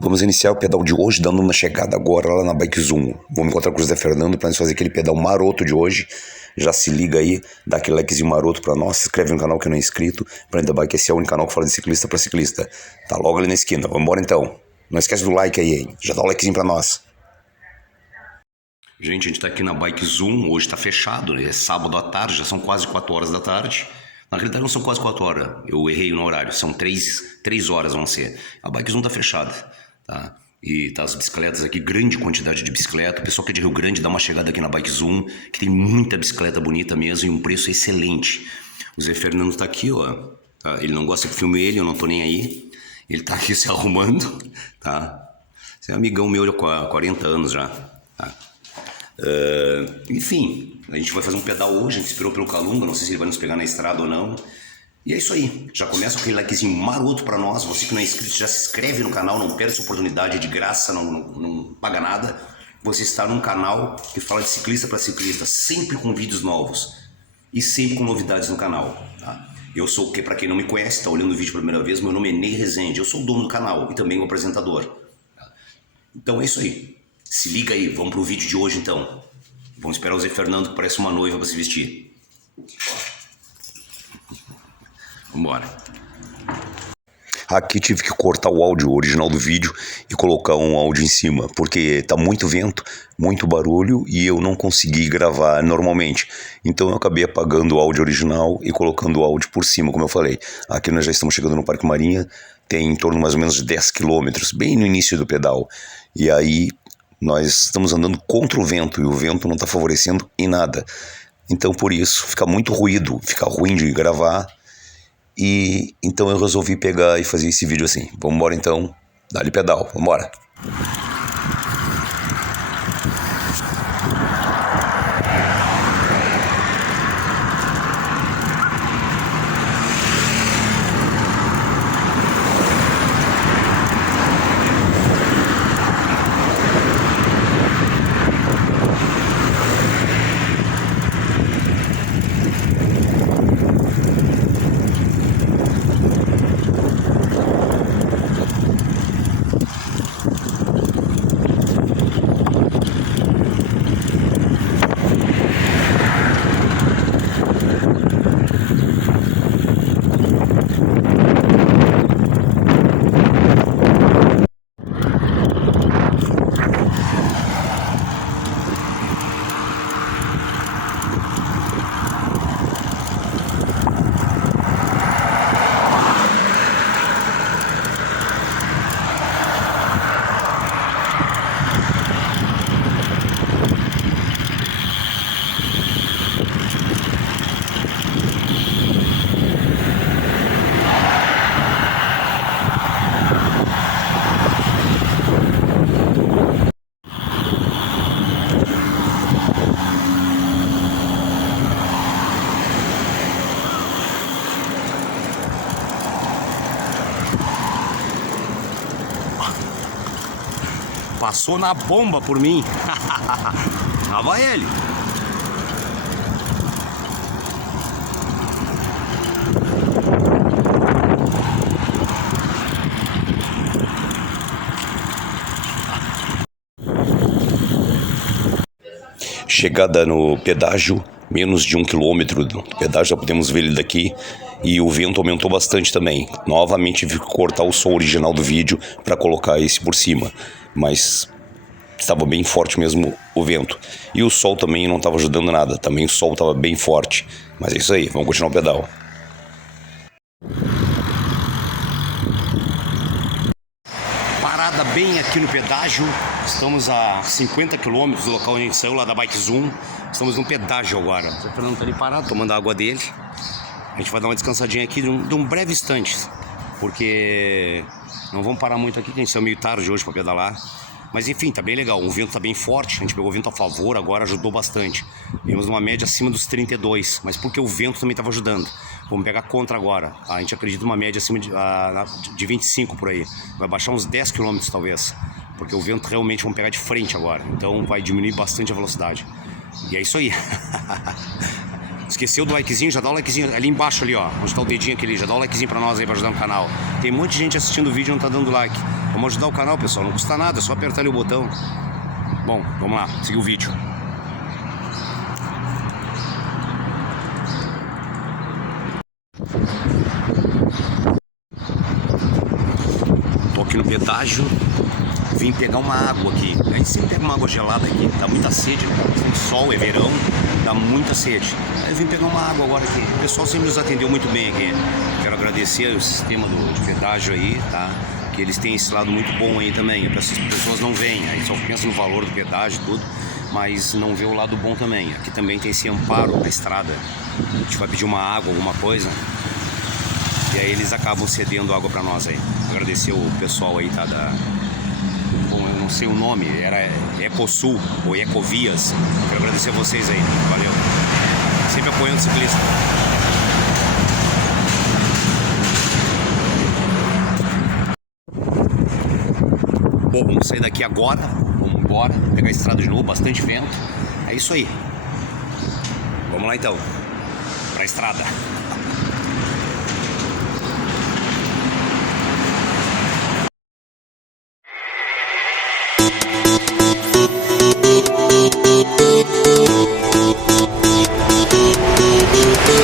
Vamos iniciar o pedal de hoje dando uma chegada agora lá na Bike Zoom. Vou me encontrar com o José Fernando para nós fazer aquele pedal maroto de hoje. Já se liga aí, dá aquele likezinho maroto para nós, se inscreve no canal que não é inscrito. Planeta Bike, esse é o único canal que fala de ciclista para ciclista. Tá logo ali na esquina, vamos embora então. Não esquece do like aí, hein? Já dá o likezinho para nós. Gente, a gente tá aqui na Bike Zoom, hoje tá fechado, é sábado à tarde, já são quase 4 horas da tarde. Na realidade não são quase 4 horas, eu errei no horário, são 3 horas vão ser. A Bike Zoom tá fechada, tá? E tá as bicicletas aqui, grande quantidade de bicicleta. O pessoal que é de Rio Grande dá uma chegada aqui na Bike Zoom, que tem muita bicicleta bonita mesmo e um preço excelente. O Zé Fernando tá aqui, ó, tá? Ele não gosta que filme ele, eu não tô nem aí. Ele tá aqui se arrumando, tá? Você é amigão meu há 40 anos já, tá? Enfim, a gente vai fazer um pedal hoje, a gente esperou pelo Calunga, não sei se ele vai nos pegar na estrada ou não. E é isso aí, já começa com aquele likezinho maroto pra nós. Você que não é inscrito, já se inscreve no canal, não perde essa oportunidade, é de graça, não paga nada. Você está num canal que fala de ciclista para ciclista, sempre com vídeos novos e sempre com novidades no canal, tá? Eu sou, para quem não me conhece, está olhando o vídeo pela primeira vez, meu nome é Ney Rezende, eu sou o dono do canal e também o apresentador. Então é isso aí. Se liga aí, vamos pro vídeo de hoje então. Vamos esperar o Zé Fernando que parece uma noiva para se vestir. Vambora. Aqui tive que cortar o áudio original do vídeo e colocar um áudio em cima, porque tá muito vento, muito barulho e eu não consegui gravar normalmente. Então eu acabei apagando o áudio original e colocando o áudio por cima, como eu falei. Aqui nós já estamos chegando no Parque Marinha, tem em torno mais ou menos de 10 quilômetros, bem no início do pedal. E aí nós estamos andando contra o vento e o vento não está favorecendo em nada. Então por isso fica muito ruído, fica ruim de gravar. E então eu resolvi pegar e fazer esse vídeo assim. Vamos embora então, dá-lhe pedal, vamos embora. Passou na bomba por mim. Lá vai ele. Chegada no pedágio, menos de 1 quilômetro do pedágio, já podemos ver ele daqui. E o vento aumentou bastante também. Novamente tive que cortar o som original do vídeo para colocar esse por cima. Mas estava bem forte mesmo o vento. E o sol também não estava ajudando nada. Também o sol estava bem forte. Mas é isso aí, vamos continuar o pedal. Parada bem aqui no pedágio. Estamos a 50 km do local onde a gente saiu, lá da Bike Zoom. Estamos no pedágio agora. O Fernando está ali parado, tomando a água dele. A gente vai dar uma descansadinha aqui de um breve instante, porque não vamos parar muito aqui, que a gente saiu meio tarde hoje para pedalar. Mas enfim, tá bem legal, o vento tá bem forte, a gente pegou o vento a favor, agora ajudou bastante. Vimos uma média acima dos 32, mas porque o vento também estava ajudando. Vamos pegar contra agora, a gente acredita uma média acima de 25 por aí. Vai baixar uns 10 km talvez, porque o vento realmente vamos pegar de frente agora, então vai diminuir bastante a velocidade. E é isso aí. Esqueceu do likezinho? Já dá o likezinho ali embaixo ali, ó, onde tá o dedinho aquele, já dá o likezinho pra nós aí, pra ajudar no canal. Tem um monte de gente assistindo o vídeo e não tá dando like. Vamos ajudar o canal, pessoal, não custa nada, é só apertar ali o botão. Bom, vamos lá, seguir o vídeo. Tô aqui no pedágio, vim pegar uma água aqui. A gente sempre pega uma água gelada aqui, dá muita sede, né? Tem sol, é verão, dá muita sede. Aí eu vim pegar uma água agora aqui. O pessoal sempre nos atendeu muito bem aqui. Quero agradecer o sistema de pedágio aí, tá? Que eles têm esse lado muito bom aí também. As pessoas não veem, aí só pensam no valor do pedágio e tudo, mas não vê o lado bom também. Aqui também tem esse amparo da estrada. A gente vai pedir uma água, alguma coisa, e aí eles acabam cedendo água pra nós aí. Agradecer o pessoal aí, tá? Bom, eu não sei o nome, era Ecosul ou Ecovias. Quero agradecer a vocês aí, valeu. Sempre apoiando o ciclista. Bom, vamos sair daqui agora, vamos embora, pegar a estrada de novo, bastante vento. É isso aí. Vamos lá então, pra estrada.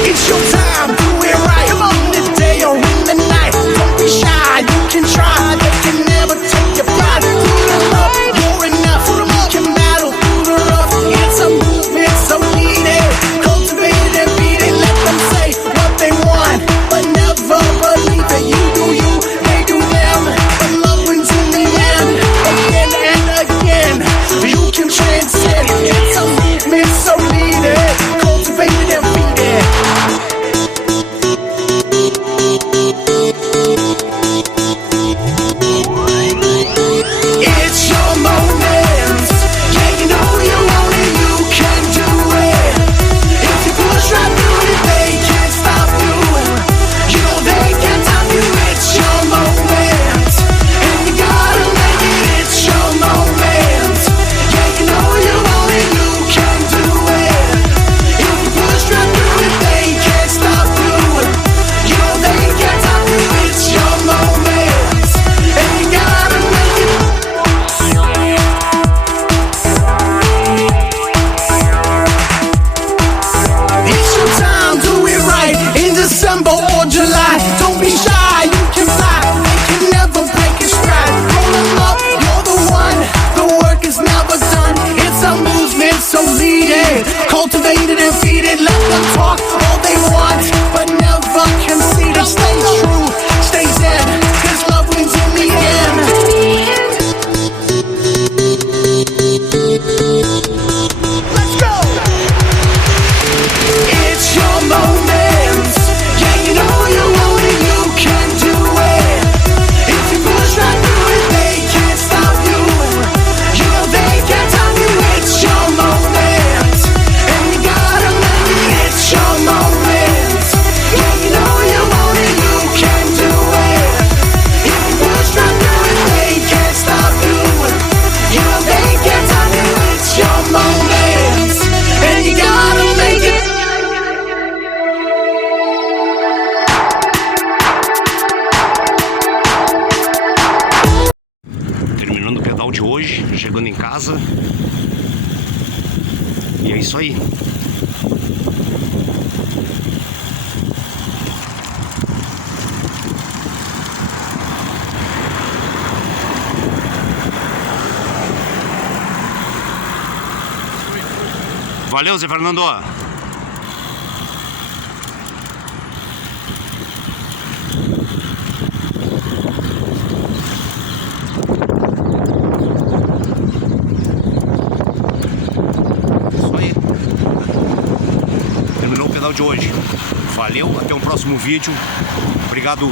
It's your time, do it right. Come on, in the day or in the night. Don't be shy, you can try. They can never take your pride. Put them up, you're enough. You can battle through the rough. It's a movement so needed. Cultivate and beat it. Let them say what they want, but never believe that you do you, they do them. But love wins in the end, again and again. You can transcend. It's a movement so needed. Cultivate and beat it. It's your moment. Yeah, you know you want it, you can do it. If you push right through it, they can't stop you. You know they can't stop you. It's your moment, and you gotta make it. It's your moment. Yeah, you know you want it, you can do it. If you push right through it, they can't stop you. You know they can't stop you. It's your moment, and you gotta make it. It's your time, do it right. In December or July, don't be shy, you can fly. They can never break your stride. Roll them up, you're the one. The work is never done. It's a movement, so lead it. Cultivate it and feed it. Let them talk all they want, but never concede it. Stay true, stay zen, 'cause love wins in the end. Let's go! It's your moment. Yeah, you know you want it, you can do it. If you push right through it, they can't stop you. You know they can't stop you. It's your moment, and you gotta make it. It's your moment. Yeah, you know you want it, you can do it. If you push right through it, they can't stop you. You know they can't stop you. It's your moment, and you gotta make it. Terminando o pedal de hoje, chegando em casa. E é isso aí. Valeu, Zé Fernando. Isso aí. Terminou o pedal de hoje. Valeu, até o próximo vídeo. Obrigado.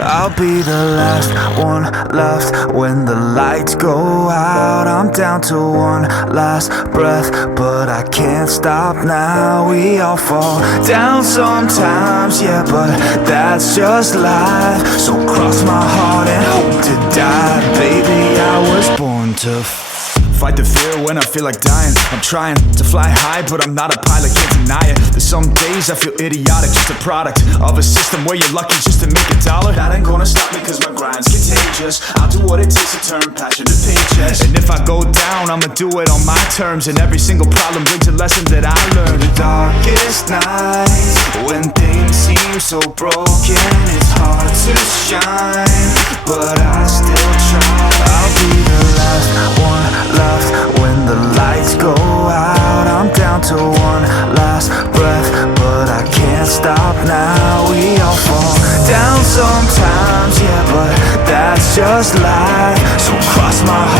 I'll be the last one left when the lights go out. I'm down to one last breath, but I can't stop now. We all fall down sometimes, yeah, but that's just life. So cross my heart and hope to die. Baby, I was born to Fight the fear when I feel like dying. I'm trying to fly high, but I'm not a pilot, can't deny it. There's some days I feel idiotic, just a product of a system where you're lucky just to make a dollar. That ain't gonna stop me cause my grind's contagious. I'll do what it takes to turn passion to paychecks. And if I go down, I'ma do it on my terms. And every single problem brings a lesson that I learned. The darkest nights, when things seem so broken, it's hard to shine, but I still try. I'll be the last one left when the lights go out. I'm down to one last breath, but I can't stop now. We all fall down sometimes, yeah, but that's just life. So cross my heart